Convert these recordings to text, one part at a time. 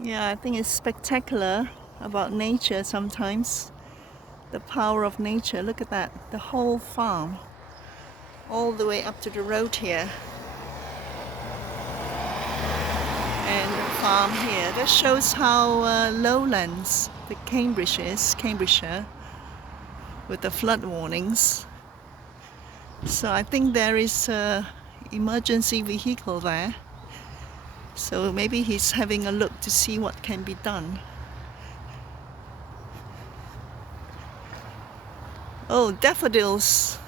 Yeah, I think it's spectacular about nature sometimes. The power of nature. Look at that. The whole farm. All the way up to the road here. And the farm here. That shows how lowlands the Cambridgeshire, with the flood warnings. So I think there is an emergency vehicle there. So maybe he's having a look to see what can be done. Oh, daffodils.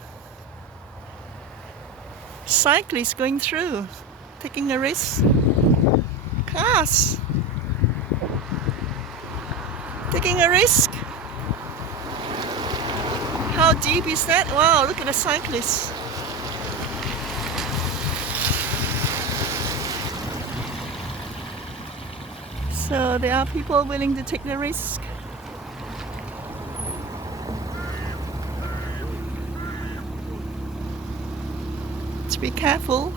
Cyclists going through, taking a risk. Cars taking a risk. How deep is that? Wow, look at the cyclists. So there are people willing to take the risk. To be careful.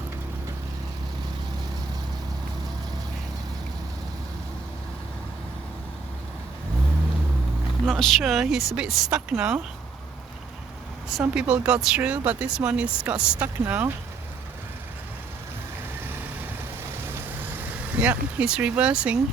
Not sure, he's a bit stuck now. Some people got through, but this one is got stuck now. Yep, he's reversing.